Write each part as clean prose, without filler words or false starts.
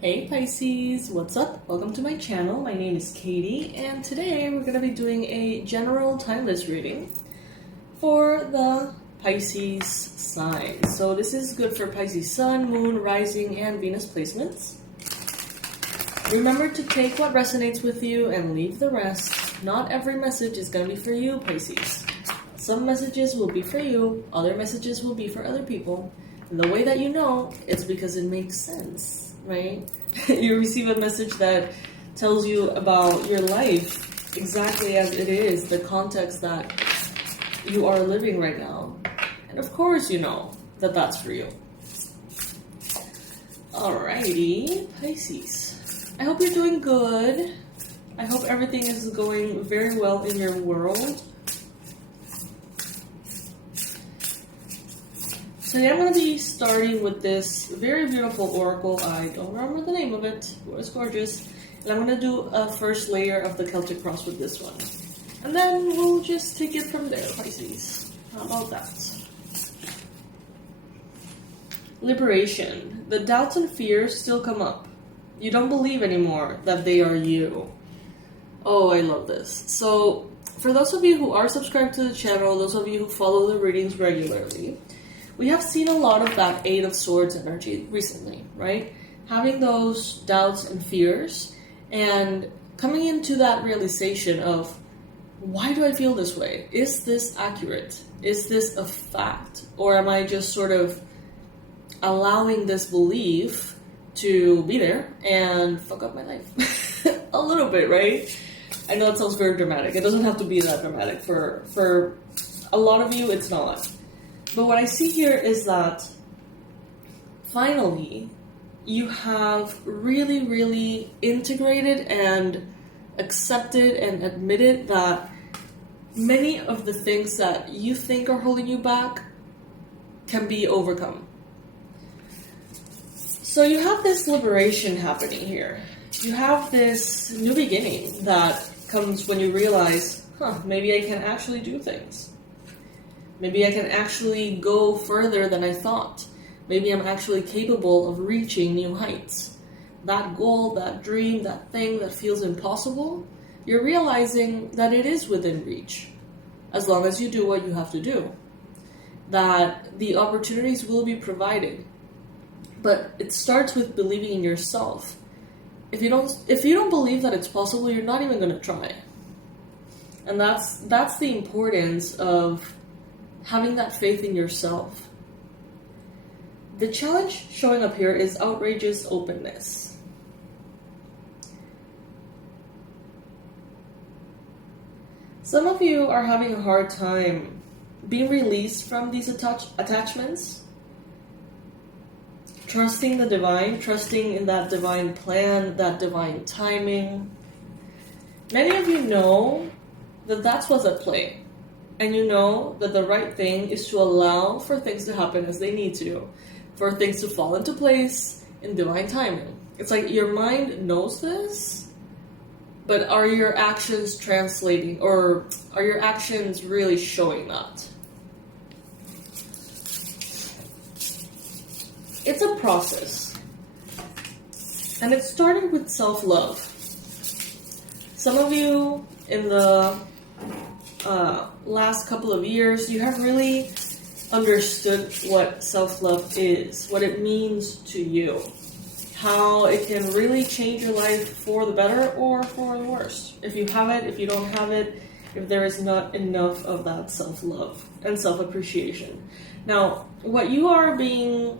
Hey Pisces, what's up? Welcome to my channel. My name is Katie, and today we're going to be doing a general timeless reading for the Pisces sign. So this is good for Pisces Sun, Moon, Rising, and Venus placements. Remember to take what resonates with you and leave the rest. Not every message is going to be for you, Pisces. Some messages will be for you, other messages will be for other people. And the way that you know, it's because it makes sense. Right? You receive a message that tells you about your life exactly as it is, the context that you are living right now. And of course you know that that's for you. Alrighty, Pisces. I hope you're doing good. I hope everything is going very well in your world. Today I'm going to be starting with this very beautiful oracle. I don't remember the name of it. It was gorgeous. And I'm going to do a first layer of the Celtic cross with this one. And then we'll just take it from there, Pisces. How about that? Liberation. The doubts and fears still come up. You don't believe anymore that they are you. Oh, I love this. So, for those of you who are subscribed to the channel, those of you who follow the readings regularly, we have seen a lot of that Eight of Swords energy recently, right? Having those doubts and fears and coming into that realization of, why do I feel this way? Is this accurate? Is this a fact? Or am I just sort of allowing this belief to be there and fuck up my life? A little bit, right? I know it sounds very dramatic. It doesn't have to be that dramatic. For a lot of you, it's not. But what I see here is that finally you have really, really integrated and accepted and admitted that many of the things that you think are holding you back can be overcome. So you have this liberation happening here. You have this new beginning that comes when you realize, maybe I can actually do things. Maybe I can actually go further than I thought. Maybe I'm actually capable of reaching new heights. That goal, that dream, that thing that feels impossible, you're realizing that it is within reach, as long as you do what you have to do. That the opportunities will be provided. But it starts with believing in yourself. If you don't believe that it's possible, you're not even going to try. And that's the importance of having that faith in yourself. The challenge showing up here is outrageous openness. Some of you are having a hard time being released from these attachments, trusting the divine, trusting in that divine plan, that divine timing. Many of you know that that's what's at play. And you know that the right thing is to allow for things to happen as they need to, for things to fall into place in divine timing. It's like your mind knows this, but are your actions translating, or are your actions really showing that? It's a process. And it started with self-love. Some of you in the last couple of years, you have really understood what self-love is, what it means to you, how it can really change your life for the better or for the worse. If you have it, if you don't have it, if there is not enough of that self-love and self-appreciation. Now, what you are being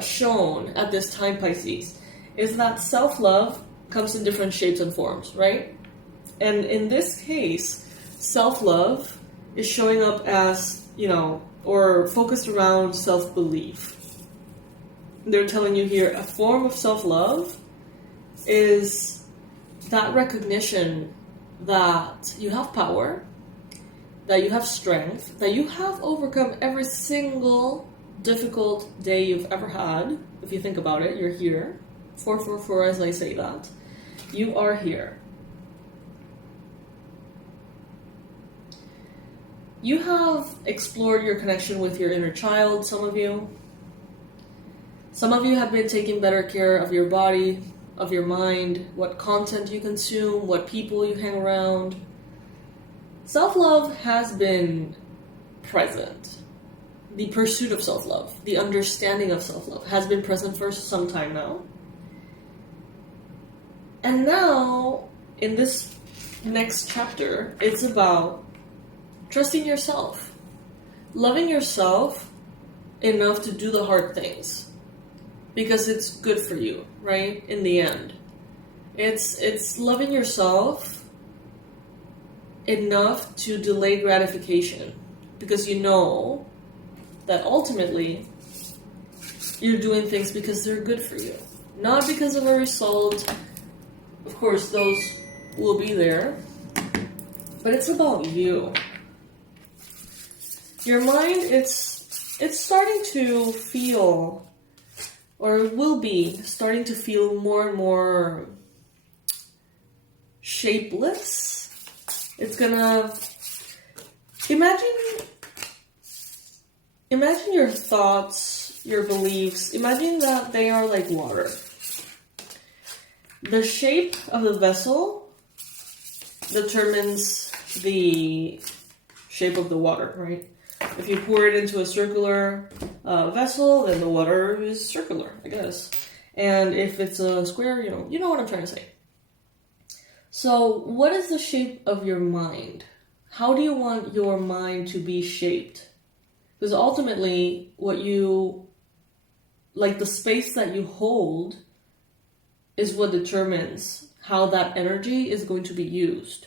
shown at this time, Pisces, is that self-love comes in different shapes and forms, right? And in this case, self-love is showing up as, or focused around self-belief. They're telling you here a form of self-love is that recognition that you have power, that you have strength, that you have overcome every single difficult day you've ever had. If you think about it, you're here. 444 as I say that. You are here. You have explored your connection with your inner child, some of you. Some of you have been taking better care of your body, of your mind, what content you consume, what people you hang around. Self-love has been present. The pursuit of self-love, the understanding of self-love has been present for some time now. And now, in this next chapter, it's about trusting yourself, loving yourself enough to do the hard things, because it's good for you, right? In the end, it's loving yourself enough to delay gratification, because you know that ultimately you're doing things because they're good for you, not because of a result. Of course, those will be there, but it's about you. Your mind, it's starting to feel, or will be starting to feel more and more shapeless. It's gonna, imagine your thoughts, your beliefs, imagine that they are like water. The shape of the vessel determines the shape of the water, right? If you pour it into a circular vessel, then the water is circular, I guess. And if it's a square, you know what I'm trying to say. So what is the shape of your mind? How do you want your mind to be shaped? Because ultimately, the space that you hold is what determines how that energy is going to be used.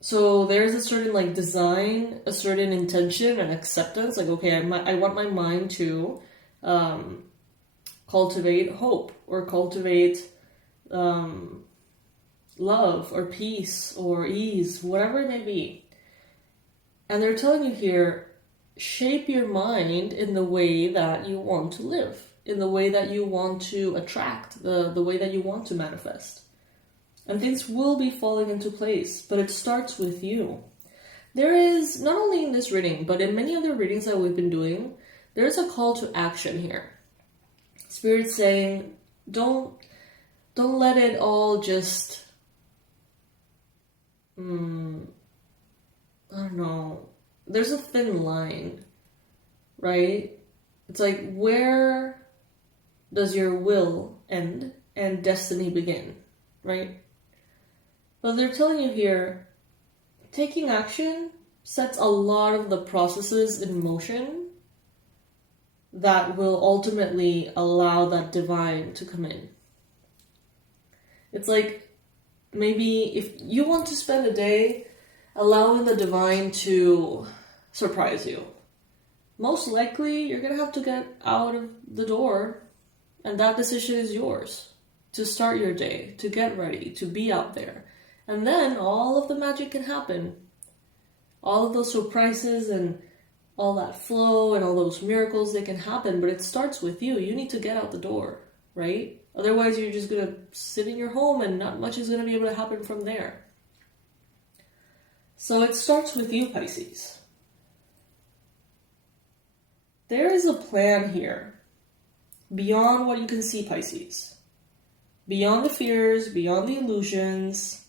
So there's a certain design, a certain intention and acceptance. Okay, I want my mind to cultivate hope, or cultivate love or peace or ease, whatever it may be. And they're telling you here, shape your mind in the way that you want to live, in the way that you want to attract, the way that you want to manifest. And things will be falling into place, but it starts with you. There is, not only in this reading, but in many other readings that we've been doing, there's a call to action here. Spirit's saying, don't let it all just, I don't know, there's a thin line, right? It's like, where does your will end and destiny begin, right? But they're telling you here, taking action sets a lot of the processes in motion that will ultimately allow that divine to come in. It's like, maybe if you want to spend a day allowing the divine to surprise you, most likely you're going to have to get out of the door, and that decision is yours to start your day, to get ready, to be out there. And then all of the magic can happen. All of those surprises and all that flow and all those miracles, they can happen, but it starts with you. You need to get out the door, right? Otherwise, you're just going to sit in your home and not much is going to be able to happen from there. So it starts with you, Pisces. There is a plan here beyond what you can see, Pisces. Beyond the fears, beyond the illusions.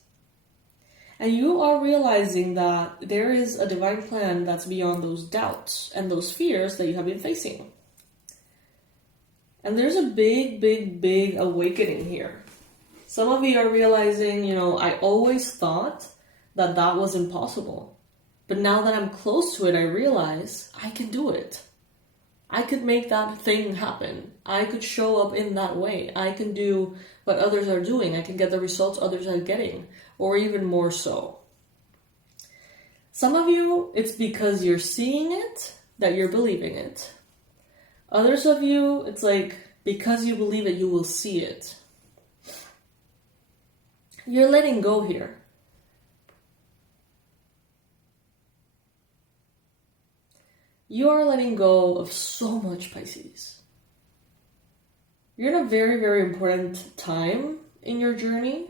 And you are realizing that there is a divine plan that's beyond those doubts and those fears that you have been facing. And there's a big, big, big awakening here. Some of you are realizing, I always thought that that was impossible. But now that I'm close to it, I realize I can do it. I could make that thing happen. I could show up in that way. I can do what others are doing. I can get the results others are getting, or even more so. Some of you, it's because you're seeing it that you're believing it. Others of you, it's like, because you believe it, you will see it. You're letting go here. You are letting go of so much, Pisces. You're in a very, very important time in your journey.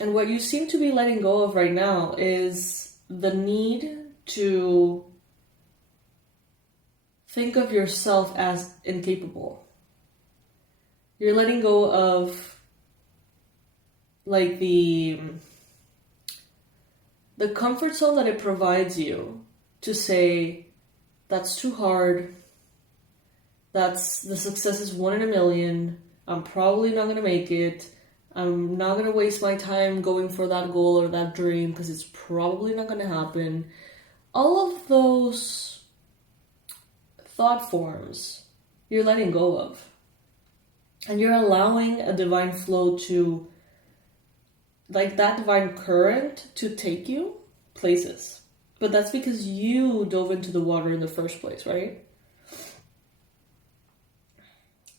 And what you seem to be letting go of right now is the need to think of yourself as incapable. You're letting go of like the comfort zone that it provides you to say, that's too hard. The success is 1 in a million. I'm probably not going to make it. I'm not going to waste my time going for that goal or that dream because it's probably not going to happen. All of those thought forms you're letting go of. And you're allowing a divine flow to, like that divine current to take you places. But that's because you dove into the water in the first place, right?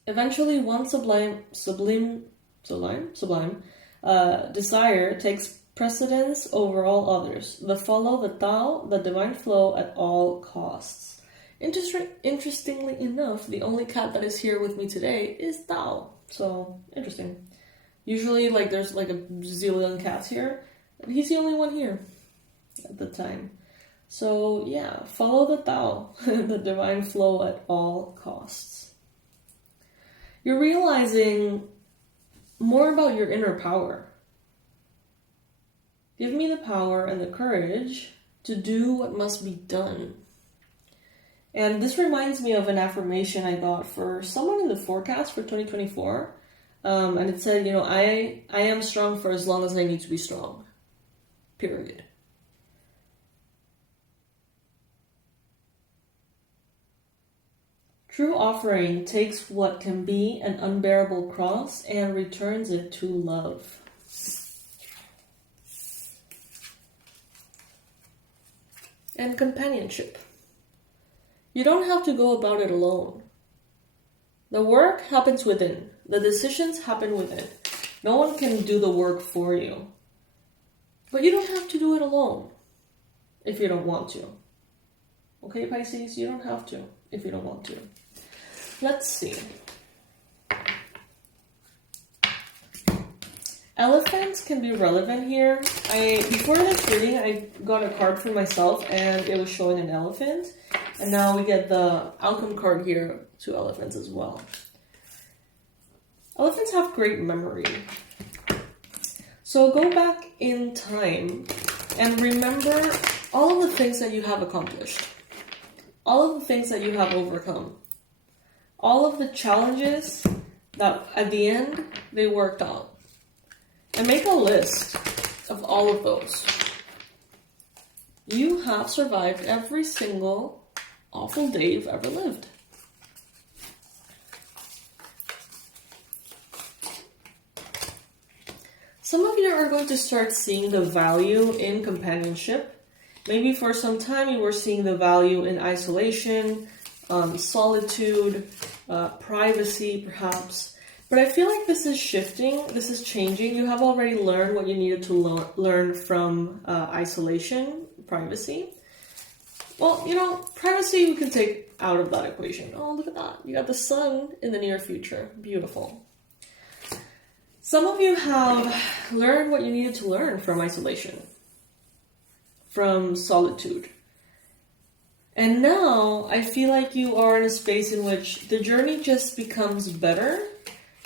Eventually, one sublime desire takes precedence over all others. Follow the Tao, the divine flow at all costs. Interestingly enough, the only cat that is here with me today is Tao. So, interesting. Usually, like, there's like a zillion cats here, and he's the only one here at the time. So, yeah, follow the Tao, the divine flow at all costs. You're realizing more about your inner power. Give me the power and the courage to do what must be done. And this reminds me of an affirmation I got for someone in the forecast for 2024. And it said, I am strong for as long as I need to be strong. Period. True offering takes what can be an unbearable cross and returns it to love. And companionship. You don't have to go about it alone. The work happens within. The decisions happen within. No one can do the work for you. But you don't have to do it alone if you don't want to. Okay, Pisces? You don't have to if you don't want to. Let's see. Elephants can be relevant here. Before this reading, I got a card for myself and it was showing an elephant. And now we get the outcome card here to elephants as well. Elephants have great memory. So go back in time and remember all of the things that you have accomplished. All of the things that you have overcome. All of the challenges that at the end they worked out. And make a list of all of those. You have survived every single awful day you've ever lived. Some of you are going to start seeing the value in companionship. Maybe for some time you were seeing the value in isolation, solitude, privacy perhaps. But I feel like this is shifting, this is changing. You have already learned what you needed to learn from isolation, privacy. Well, privacy we can take out of that equation. Oh, look at that. You got the sun in the near future. Beautiful. Some of you have learned what you needed to learn from isolation, from solitude. And now I feel like you are in a space in which the journey just becomes better.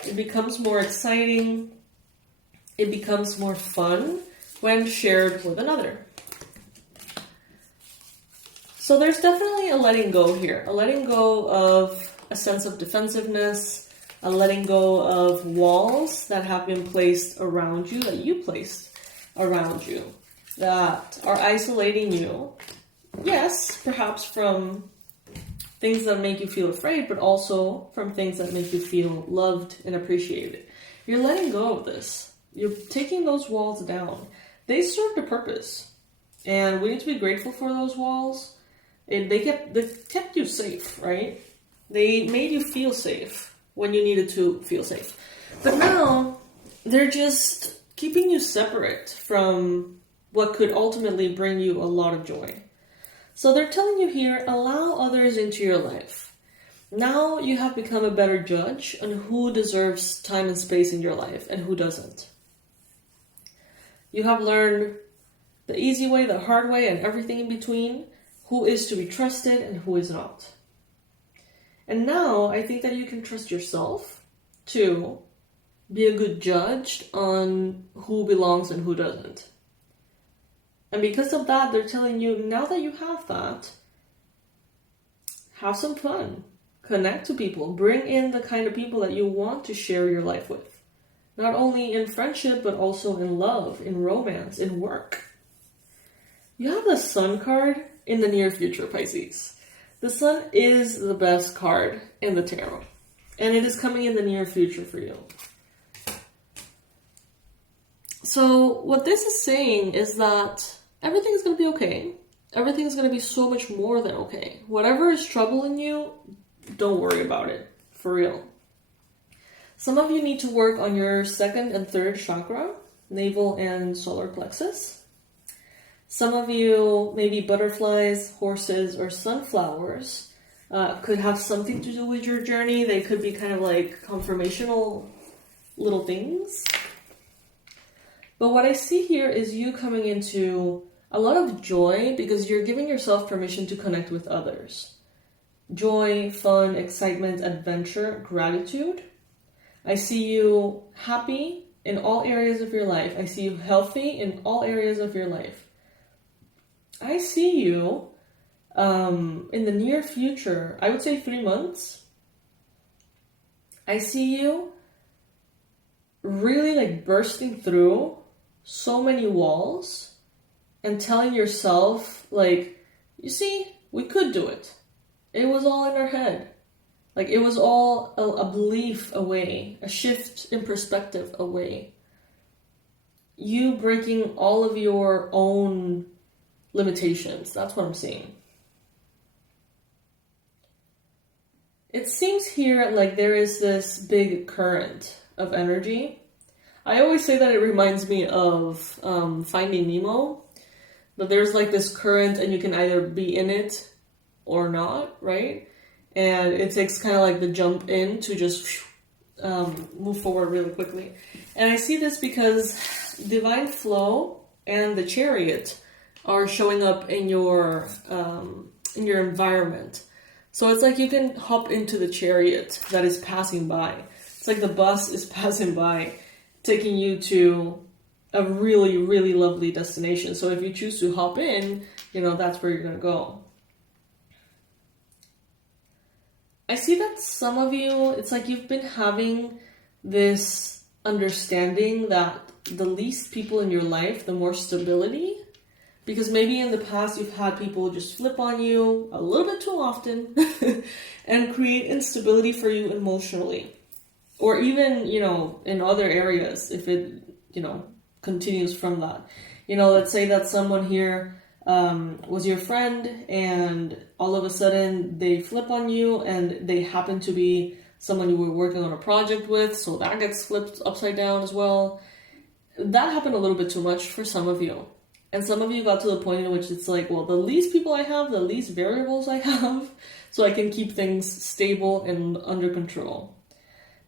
It becomes more exciting. It becomes more fun when shared with another. So there's definitely a letting go here. A letting go of a sense of defensiveness. A letting go of walls that have been placed around you, that you placed around you, that are isolating you. Yes, perhaps from things that make you feel afraid, but also from things that make you feel loved and appreciated. You're letting go of this. You're taking those walls down. They served a purpose, and we need to be grateful for those walls. They kept you safe, right? They made you feel safe when you needed to feel safe. But now, they're just keeping you separate from what could ultimately bring you a lot of joy. So they're telling you here, allow others into your life. Now you have become a better judge on who deserves time and space in your life and who doesn't. You have learned the easy way, the hard way, and everything in between, who is to be trusted and who is not. And now I think that you can trust yourself to be a good judge on who belongs and who doesn't. And because of that, they're telling you, now that you have that, have some fun. Connect to people. Bring in the kind of people that you want to share your life with. Not only in friendship, but also in love, in romance, in work. You have the Sun card in the near future, Pisces. The Sun is the best card in the tarot. And it is coming in the near future for you. So what this is saying is that everything is going to be okay. Everything is going to be so much more than okay. Whatever is troubling you, don't worry about it. For real. Some of you need to work on your second and third chakra, navel and solar plexus. Some of you, maybe butterflies, horses, or sunflowers, could have something to do with your journey. They could be kind of like confirmational little things. But what I see here is you coming into a lot of joy because you're giving yourself permission to connect with others. Joy, fun, excitement, adventure, gratitude. I see you happy in all areas of your life. I see you healthy in all areas of your life. I see you in the near future, I would say 3 months. I see you really like bursting through so many walls and telling yourself like, you see, we could do it. It was all in our head. Like it was all a belief away, a shift in perspective away. You breaking all of your own limitations. That's what I'm seeing. It seems here like there is this big current of energy. I always say that it reminds me of Finding Nemo. But there's like this current and you can either be in it or not, right? And it takes kind of like the jump in to just move forward really quickly. And I see this because Divine Flow and the Chariot are showing up in your environment. So it's like you can hop into the chariot that is passing by. It's like the bus is passing by, taking you to a really, really lovely destination. So if you choose to hop in, that's where you're going to go. I see that some of you, it's like you've been having this understanding that the least people in your life, the more stability. Because maybe in the past you've had people just flip on you a little bit too often and create instability for you emotionally. Or even, in other areas, if it, continues from that. Let's say that someone here was your friend and all of a sudden they flip on you and they happen to be someone you were working on a project with, so that gets flipped upside down as well. That happened a little bit too much for some of you. And some of you got to the point in which it's like, well, the least people I have, the least variables I have, so I can keep things stable and under control.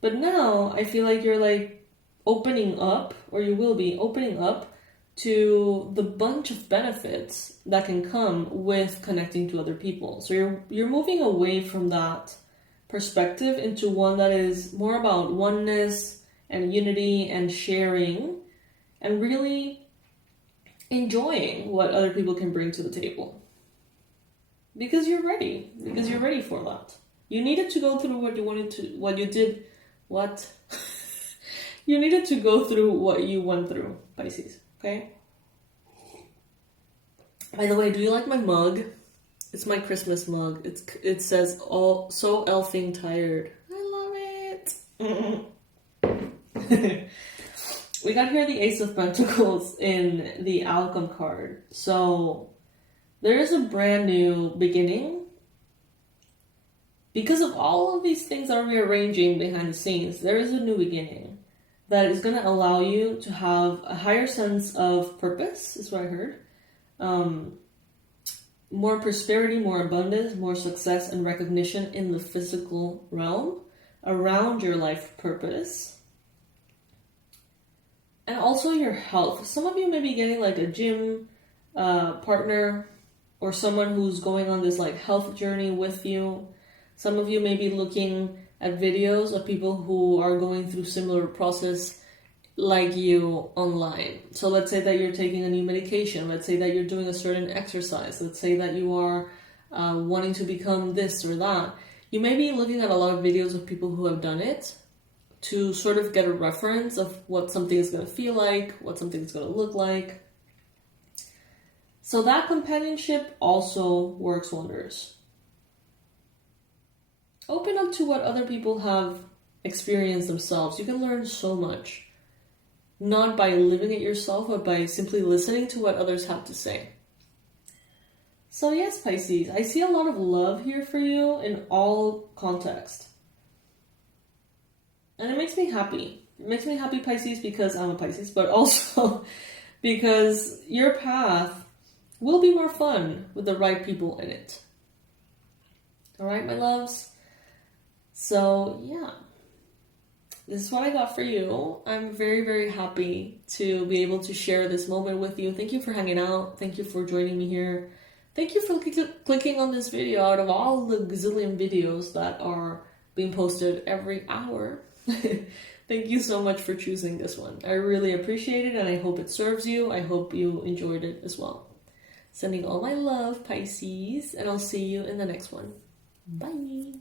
But now I feel like you're like opening up, or you will be opening up to the bunch of benefits that can come with connecting to other people. So you're moving away from that perspective into one that is more about oneness and unity and sharing and really enjoying what other people can bring to the table. Because you're ready. Because you're ready for that. You needed to go through you needed to go through what you went through, Pisces. Okay? By the way, do you like my mug? It's my Christmas mug. It says, "All so elfing tired." I love it. We got here the Ace of Pentacles in the Outcome card. So there is a brand new beginning. Because of all of these things that are rearranging behind the scenes, there is a new beginning that is going to allow you to have a higher sense of purpose, is what I heard. More prosperity, more abundance, more success and recognition in the physical realm around your life purpose. And also your health. Some of you may be getting like a gym partner or someone who's going on this like health journey with you. Some of you may be looking at videos of people who are going through similar process like you online. So let's say that you're taking a new medication. Let's say that you're doing a certain exercise. Let's say that you are wanting to become this or that. You may be looking at a lot of videos of people who have done it to sort of get a reference of what something is going to feel like, what something is going to look like. So that companionship also works wonders. Open up to what other people have experienced themselves. You can learn so much. Not by living it yourself, but by simply listening to what others have to say. So yes, Pisces, I see a lot of love here for you in all context. And it makes me happy. It makes me happy, Pisces, because I'm a Pisces, but also because your path will be more fun with the right people in it. All right, my loves? So, yeah. This is what I got for you. I'm very, very happy to be able to share this moment with you. Thank you for hanging out. Thank you for joining me here. Thank you for clicking on this video out of all the gazillion videos that are being posted every hour. Thank you so much for choosing this one. I really appreciate it, and I hope it serves you. I hope you enjoyed it as well. Sending all my love, Pisces, and I'll see you in the next one. Bye!